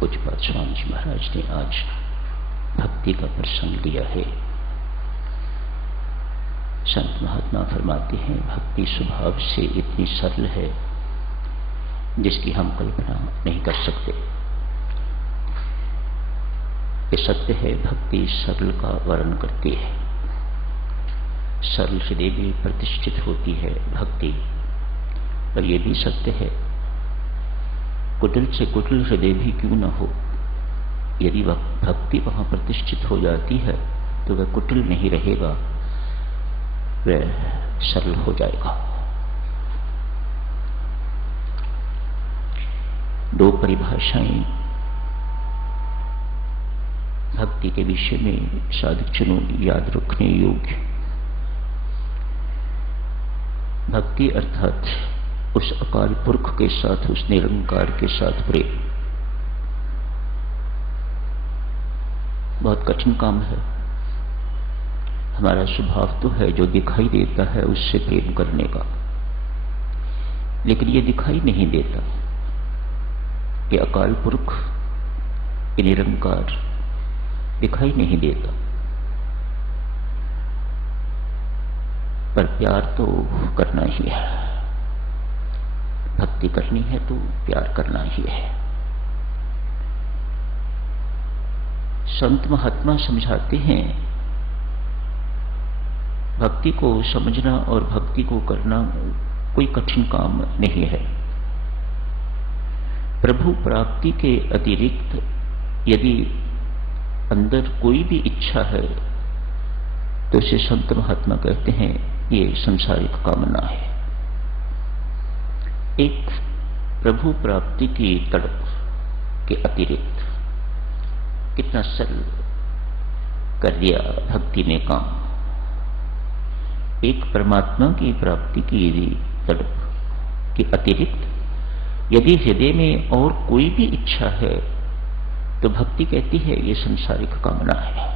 पूज्यपाद स्वामी जी महाराज ने आज भक्ति का प्रसंग लिया है। संत महात्मा फरमाते हैं भक्ति स्वभाव से इतनी सरल है जिसकी हम कल्पना नहीं कर सकते। ये सत्य है, भक्ति सरल का वर्णन करती है। सरल हृदय में प्रतिष्ठित होती है भक्ति। और ये भी सत्य है, कुटिल से कुटिल हृदय भी क्यों न हो, यदि वह भक्ति वहां प्रतिष्ठित हो जाती है तो वह कुटिल नहीं रहेगा, वह सरल हो जाएगा। दो परिभाषाएं भक्ति के विषय में साधक जनों याद रखने योग्य। भक्ति अर्थात उस अकाल पुरख के साथ, उस निरंकार के साथ प्रेम। बहुत कठिन काम है। हमारा स्वभाव तो है जो दिखाई देता है उससे प्रेम करने का, लेकिन ये दिखाई नहीं देता। ये अकाल पुरख, ये निरंकार दिखाई नहीं देता, पर प्यार तो करना ही है। भक्ति करनी है तो प्यार करना ही है। संत महात्मा समझाते हैं भक्ति को समझना और भक्ति को करना कोई कठिन काम नहीं है। प्रभु प्राप्ति के अतिरिक्त यदि अंदर कोई भी इच्छा है तो इसे संत महात्मा कहते हैं ये संसारिक कामना है। एक प्रभु प्राप्ति की तड़प के अतिरिक्त कितना सरल कर दिया भक्ति ने काम। एक परमात्मा की प्राप्ति की यदि तड़प के अतिरिक्त यदि हृदय में और कोई भी इच्छा है तो भक्ति कहती है ये संसारिक कामना है।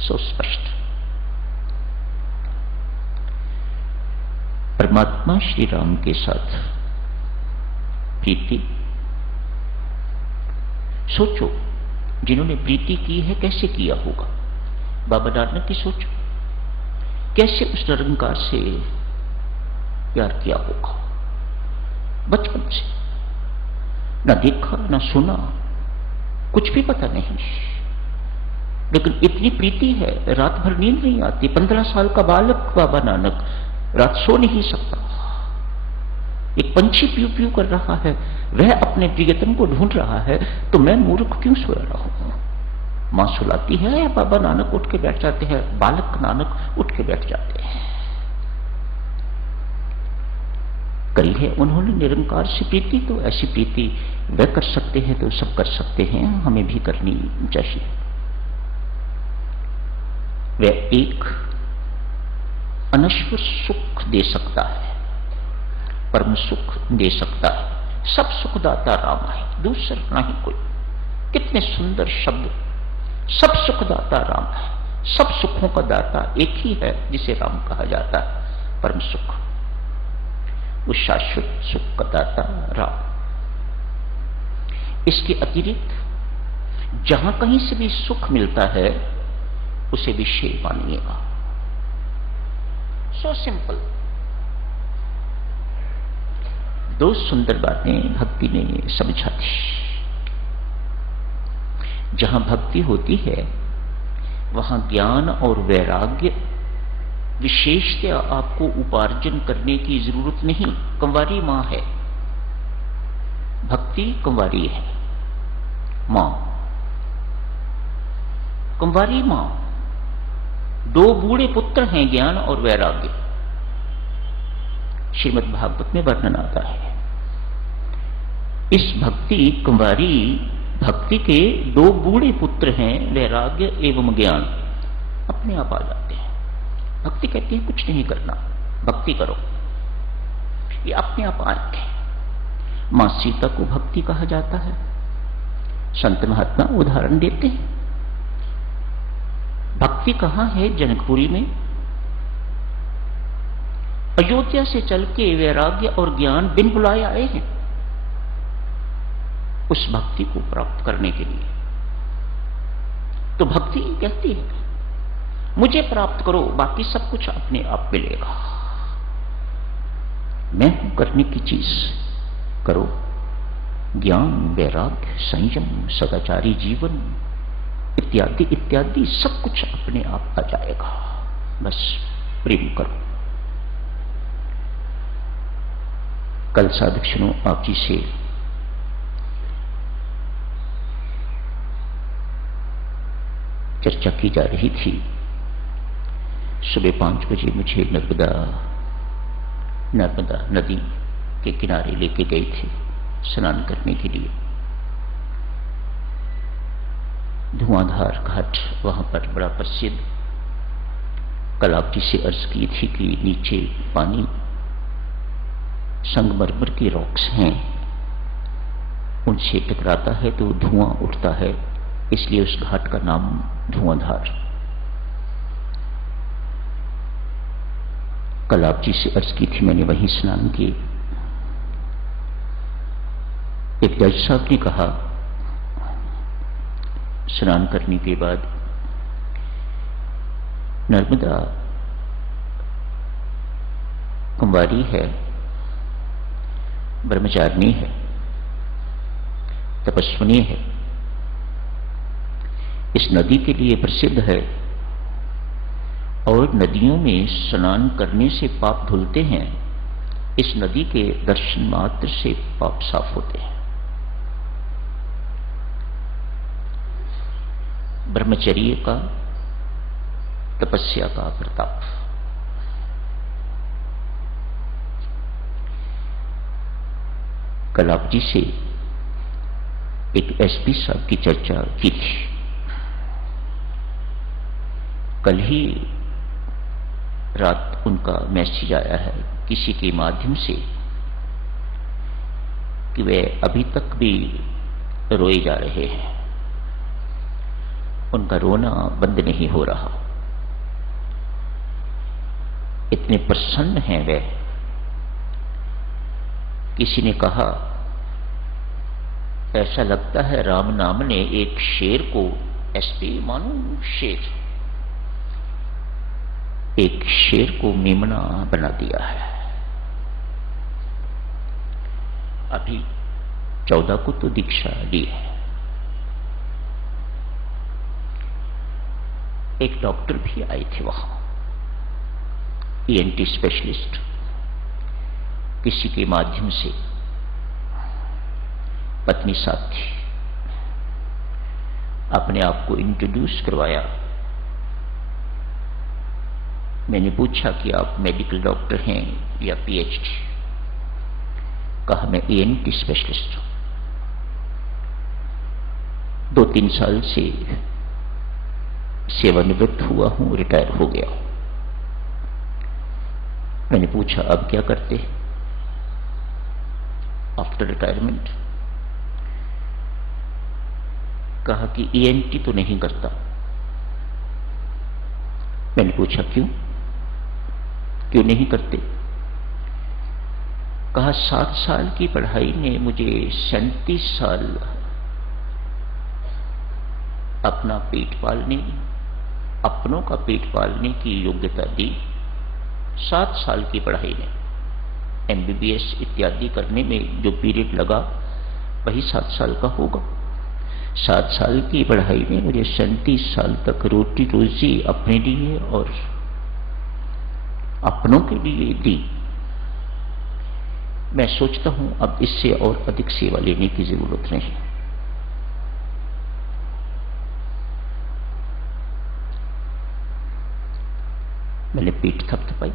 सो स्पष्ट। परमात्मा श्री राम के साथ प्रीति, सोचो जिन्होंने प्रीति की है कैसे किया होगा। बाबा नानक की सोचो कैसे उस निरंकार से प्यार किया होगा। बचपन से ना देखा ना सुना, कुछ भी पता नहीं, लेकिन इतनी प्रीति है रात भर नींद नहीं आती। 15 साल का बालक बाबा नानक रात सो नहीं सकता। एक पंछी प्यू प्यू कर रहा है, वह अपने प्रियतम को ढूंढ रहा है, तो मैं मूर्ख क्यों सोया रहा हूं। मां सुलाती है या बाबा नानक उठ के बैठ जाते हैं, बालक नानक उठ के बैठ जाते हैं। करी है उन्होंने निरंकार से प्रीति, तो ऐसी प्रीति वह कर सकते हैं तो सब कर सकते हैं, हमें भी करनी चाहिए। वह एक अनश्वर सुख दे सकता है, परम सुख दे सकता है। सब सुखदाता राम है, दूसरा नहीं कोई। कितने सुंदर शब्द। सब सुखदाता राम है, सब सुखों का दाता एक ही है जिसे राम कहा जाता है, परम सुख। वो शाश्वत सुख का दाता राम। इसके अतिरिक्त जहां कहीं से भी सुख मिलता है उसे विषय मानिएगा। So simple. दो सुंदर बातें भक्ति ने समझा दी। जहां भक्ति होती है वहां ज्ञान और वैराग्य विशेषतया आपको उपार्जन करने की जरूरत नहीं। कंवारी मां है, भक्ति कंवारी है मां, कंवारी मां। दो बूढ़े पुत्र हैं, ज्ञान और वैराग्य। श्रीमद् भागवत में वर्णन आता है। इस भक्ति कुंवारी भक्ति के दो बूढ़े पुत्र हैं, वैराग्य एवं ज्ञान, अपने आप आ जाते हैं। भक्ति कहती है कुछ नहीं करना, भक्ति करो, ये अपने आप आएंगे। मां सीता को भक्ति कहा जाता है। संत महात्मा उदाहरण देते हैं। भक्ति कहां है? जनकपुरी में। अयोध्या से चल के वैराग्य और ज्ञान बिन बुलाए आए हैं। उस भक्ति को प्राप्त करने के लिए। तो भक्ति कहती है मुझे प्राप्त करो, बाकी सब कुछ अपने आप मिलेगा। मैं हूं करने की चीज करो। ज्ञान, वैराग्य, संयम, सदाचारी जीवन इत्यादि इत्यादि सब कुछ अपने आप आ जाएगा। बस प्रेम करो। कल साधक सुनो आप जी से चर्चा की जा रही थी। सुबह 5 बजे मुझे नर्मदा नदी के किनारे लेके गए थे स्नान करने के लिए। धुआंधार घाट वहां पर बड़ा प्रसिद्ध। कल आप जी से अर्ज की थी कि नीचे पानी संगमरमर के रॉक्स हैं, उनसे टकराता है तो धुआं उठता है, इसलिए उस घाट का नाम धुआंधार। कल आप जी से अर्ज की थी मैंने वहीं स्नान किए। एक जज साहब ने कहा स्नान करने के बाद, नर्मदा कुंवारी है, ब्रह्मचारिणी है, तपस्विनी है, इस नदी के लिए प्रसिद्ध है और नदियों में स्नान करने से पाप धुलते हैं। इस नदी के दर्शन मात्र से पाप साफ होते हैं। ब्रह्मचर्य का, तपस्या का प्रताप। कल आप जी से एक एसपी साहब की चर्चा की थी। कल ही रात उनका मैसेज आया है किसी के माध्यम से कि वे अभी तक भी रोए जा रहे हैं, उनका रोना बंद नहीं हो रहा। इतने प्रसन्न हैं वे। किसी ने कहा ऐसा लगता है राम नाम ने एक शेर को, एसपी मानो शेर, एक शेर को मेमना बना दिया है। अभी 14 को तो दीक्षा ली है। एक डॉक्टर भी आए थे वहां, ईएनटी स्पेशलिस्ट, किसी के माध्यम से पत्नी साथ थी, अपने आप को इंट्रोड्यूस करवाया। मैंने पूछा कि आप मेडिकल डॉक्टर हैं या पीएचडी? कहा मैं ईएनटी स्पेशलिस्ट हूं, 2-3 साल से सेवानिवृत्त हुआ हूं, रिटायर हो गया हूं। मैंने पूछा अब क्या करते हैं आफ्टर रिटायरमेंट? कहा कि ईएनटी तो नहीं करता। मैंने पूछा क्यों नहीं करते? कहा 7 साल की पढ़ाई ने मुझे 37 साल अपना पेट पालने, अपनों का पेट पालने की योग्यता दी। 7 साल की पढ़ाई ने, एमबीबीएस इत्यादि करने में जो पीरियड लगा वही 7 साल का होगा। 7 साल की पढ़ाई ने मुझे 37 साल तक रोटी रोजी अपने लिए और अपनों के लिए दी। मैं सोचता हूं अब इससे और अधिक सेवा लेने की जरूरत नहीं। मैंने पीठ थपथपाई।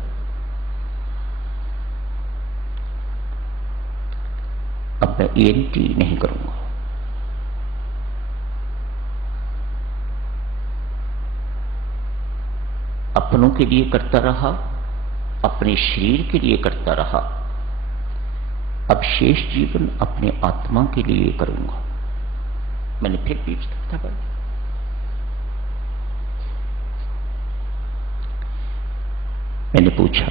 अब मैं ईएनटी नहीं करूंगा। अपनों के लिए करता रहा, अपने शरीर के लिए करता रहा, अब शेष जीवन अपने आत्मा के लिए करूंगा। मैंने फिर पीठ थपथपाई। मैंने पूछा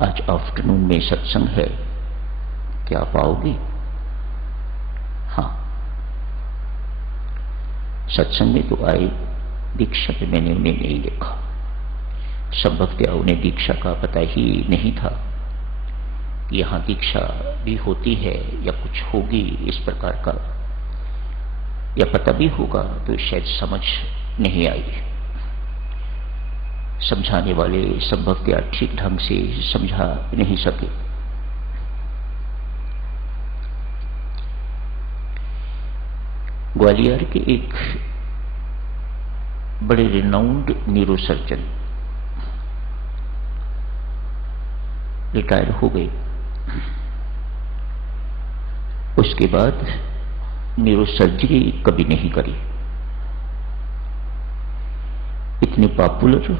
आज आफ्टरनून में सत्संग है, क्या पाओगे? हाँ, सत्संग में तो आए, दीक्षा में मैंने उन्हें नहीं देखा। संभवतः उन्हें दीक्षा का पता ही नहीं था कि यहां दीक्षा भी होती है या कुछ होगी इस प्रकार का, या पता भी होगा तो शायद समझ नहीं आई। समझाने वाले संभवतः ठीक ढंग से समझा नहीं सके। ग्वालियर के एक बड़े रिनाउंड न्यूरोसर्जन रिटायर हो गए। उसके बाद न्यूरोसर्जरी कभी नहीं करी। इतने पॉपुलर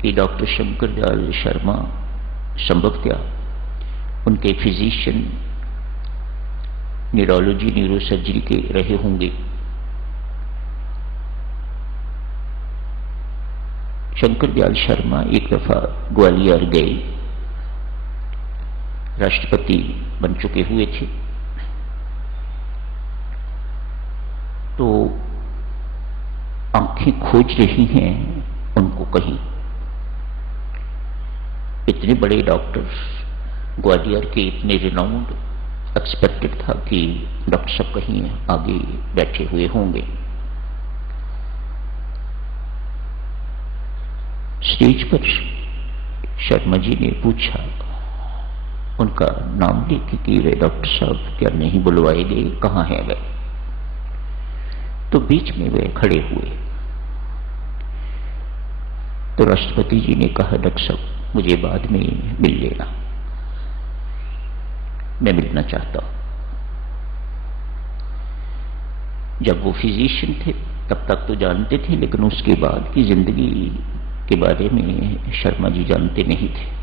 कि डॉक्टर शंकर दयाल शर्मा संभवतः उनके फिजिशियन न्यूरोलॉजी न्यूरोसर्जरी के रहे होंगे। शंकर दयाल शर्मा एक दफा ग्वालियर गए, राष्ट्रपति बन चुके हुए थे, तो आंखें खोज रही हैं उनको कहीं। इतने बड़े डॉक्टर ग्वालियर के इतने रिनाउंड, एक्सपेक्टेड था कि डॉक्टर साहब कहीं आगे बैठे हुए होंगे। स्टेज पर शर्मा जी ने पूछा, उनका नाम लेके कि वे डॉक्टर साहब क्या नहीं बुलवाए गए, कहाँ हैं वे? तो बीच में वे खड़े हुए। तो राष्ट्रपति जी ने कहा, डॉक्टर साहब मुझे बाद में मिल लेना, मैं मिलना चाहता हूं। जब वो फिजिशियन थे तब तक तो जानते थे, लेकिन उसके बाद की जिंदगी के बारे में शर्मा जी जानते नहीं थे।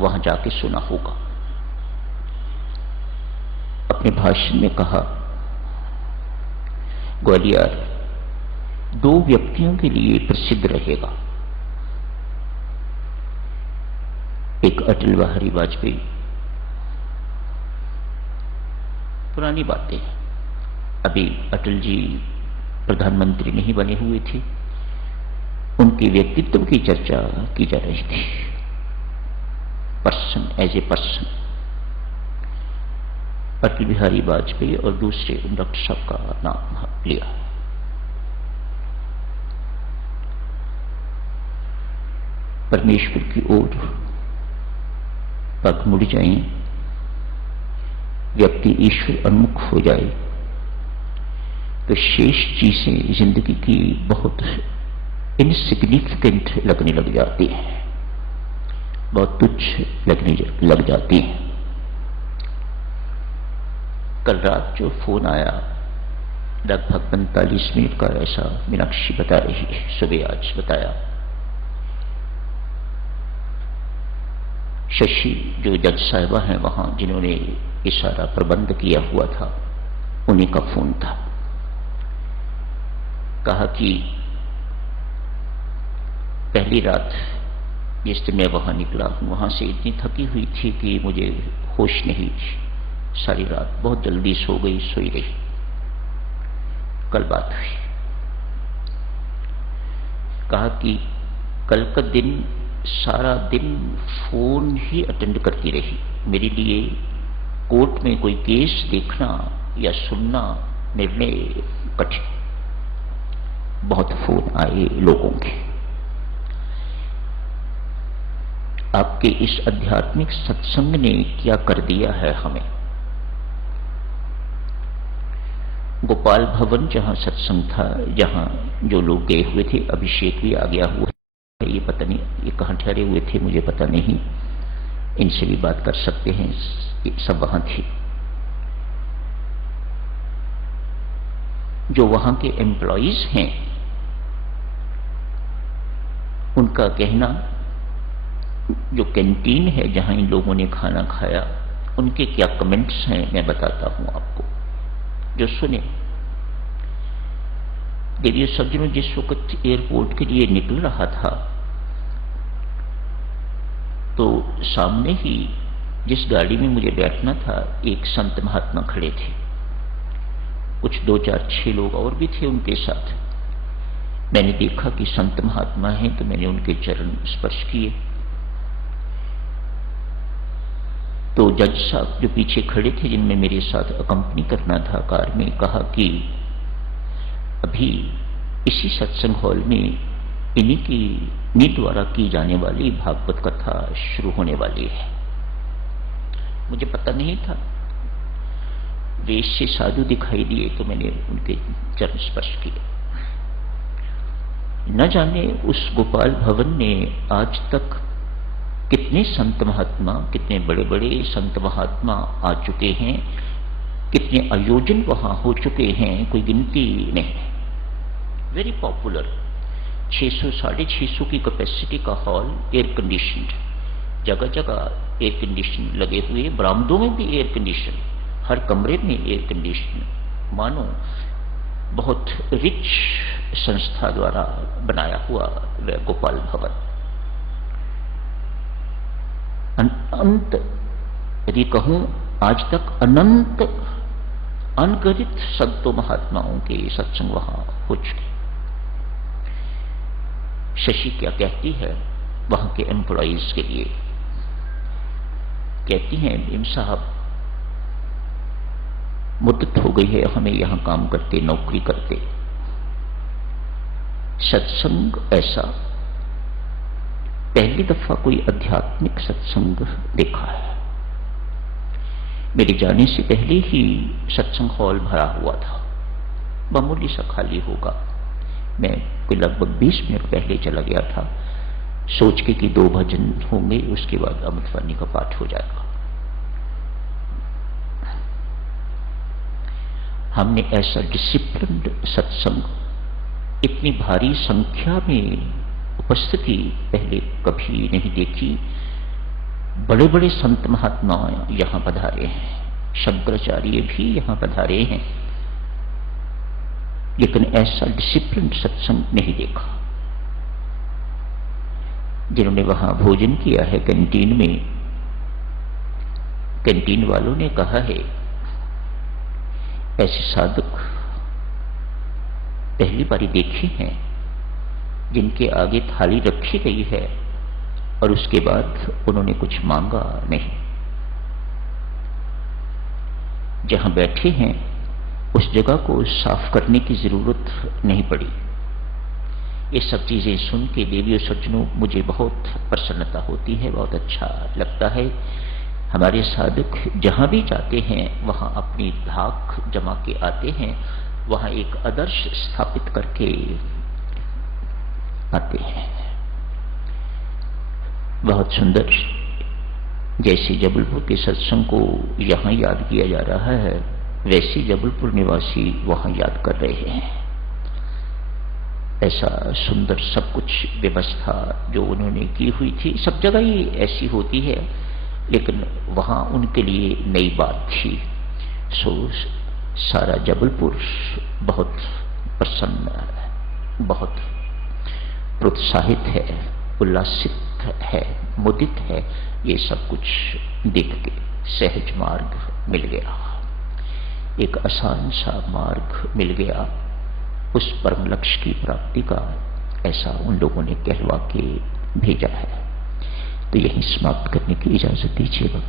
वहां जाके सुना होगा। अपने भाषण में कहा, ग्वालियर 2 व्यक्तियों के लिए प्रसिद्ध रहेगा। एक अटल बिहारी वाजपेयी, पुरानी बातें, अभी अटल जी प्रधानमंत्री नहीं बने हुए थे, उनके व्यक्तित्व की चर्चा की जा रही थी, person as a person. Atal Bihari Vajpayee और दूसरे डॉक्टर साहब का नाम लिया। परमेश्वर की ओर पग मुड़ जाए, व्यक्ति ईश्वर उन्मुख हो जाए तो शेष चीजें जिंदगी की बहुत इनसिग्निफिकेंट लगने लग जाती हैं, बहुत तुच्छ लगने लग जाती हैं। कल रात जो फोन आया लगभग 45 मिनट का, ऐसा मीनाक्षी बता रही है, सुबह आज बताया। शशि जो जज साहिबा हैं वहां, जिन्होंने ये सारा प्रबंध किया हुआ था, उन्हीं का फोन था। कहा कि पहली रात जिस दिन मैं वहां निकला हूं, वहां से इतनी थकी हुई थी कि मुझे होश नहीं थी। सारी रात बहुत जल्दी सो गई, सोई रही। कल बात हुई। कहा कि कल का दिन सारा दिन फोन ही अटेंड करती रही। मेरे लिए कोर्ट में कोई केस देखना या सुनना मेरे लिए कठिन। बहुत फोन आए लोगों के। आपके इस आध्यात्मिक सत्संग ने क्या कर दिया है हमें। गोपाल भवन जहां सत्संग था, जहां जो लोग गए हुए थे, अभिषेक भी आ गया हुआ है, ये पता नहीं ये कहां ठहरे हुए थे, मुझे पता नहीं, इनसे भी बात कर सकते हैं, सब वहां थे। जो वहां के एम्प्लॉइज हैं उनका कहना, जो कैंटीन है जहां इन लोगों ने खाना खाया, उनके क्या कमेंट्स हैं मैं बताता हूं आपको, जो सुने। देवी सज्जनों, जिस वक्त एयरपोर्ट के लिए निकल रहा था तो सामने ही जिस गाड़ी में मुझे बैठना था एक संत महात्मा खड़े थे, कुछ 2 4 6 लोग और भी थे उनके साथ। मैंने देखा कि संत महात्मा हैं तो मैंने उनके चरण स्पर्श किए। तो जज साहब जो पीछे खड़े थे, जिनमें मेरे साथ अकंपनी करना था कार में, कहा कि अभी इसी सत्संग हॉल में इन्हीं द्वारा की जाने वाली भागवत कथा शुरू होने वाली है। मुझे पता नहीं था, वेश से साधु दिखाई दिए तो मैंने उनके चरण स्पर्श किए। न जाने उस गोपाल भवन ने आज तक कितने संत महात्मा, कितने बड़े बड़े संत महात्मा आ चुके हैं, कितने आयोजन वहां हो चुके हैं, कोई गिनती नहीं। वेरी पॉपुलर, 600 650 की कैपेसिटी का हॉल, एयर कंडीशनड, जगह जगह एयर कंडीशन लगे हुए, बरामदों में भी एयर कंडीशन, हर कमरे में एयर कंडीशन, मानो बहुत रिच संस्था द्वारा बनाया हुआ वह गोपाल भवन। अनंत, यदि कहूं आज तक अनंत अनगिनत संतों महात्माओं के सत्संग वहां हो चुके। शशि क्या कहती है वहां के एम्प्लॉइज के लिए, कहती हैं भीम साहब मुद्दत हो गई है हमें यहां काम करते, नौकरी करते। सत्संग ऐसा पहली दफा कोई आध्यात्मिक सत्संग देखा है। मेरे जाने से पहले ही सत्संग हॉल भरा हुआ था, मामूली सा खाली होगा। मैं कोई लगभग 20 मिनट पहले चला गया था, सोच के कि 2 भजन होंगे, उसके बाद अमृतवाणी का पाठ हो जाएगा। हमने ऐसा डिसिप्लिन्ड सत्संग, इतनी भारी संख्या में उपस्थिति पहले कभी नहीं देखी। बड़े बड़े संत महात्मा यहां पधारे हैं, शंकराचार्य भी यहां पधारे हैं, लेकिन ऐसा डिसिप्लिन सत्संग नहीं देखा। जिन्होंने वहां भोजन किया है कैंटीन में, कैंटीन वालों ने कहा है ऐसे साधक पहली बारी देखे हैं जिनके आगे थाली रखी गई है और उसके बाद उन्होंने कुछ मांगा नहीं। जहां बैठे हैं उस जगह को साफ करने की जरूरत नहीं पड़ी। ये सब चीजें सुन के देवी और सज्जनों मुझे बहुत प्रसन्नता होती है, बहुत अच्छा लगता है। हमारे साधक जहां भी जाते हैं वहां अपनी धाक जमा के आते हैं, वहां एक आदर्श स्थापित करके आते हैं। बहुत सुंदर, जैसे जबलपुर के सत्संग को यहां याद किया जा रहा है, वैसे जबलपुर निवासी वहां याद कर रहे हैं। ऐसा सुंदर सब कुछ व्यवस्था जो उन्होंने की हुई थी, सब जगह ही ऐसी होती है, लेकिन वहां उनके लिए नई बात थी। सो सारा जबलपुर बहुत प्रसन्न है, बहुत प्रोत्साहित है, उल्लासित है, मुदित है। ये सब कुछ देख के सहज मार्ग मिल गया, एक आसान सा मार्ग मिल गया उस परम लक्ष्य की प्राप्ति का, ऐसा उन लोगों ने कहलवा के भेजा है। तो यही समाप्त करने की इजाजत दीजिएगा।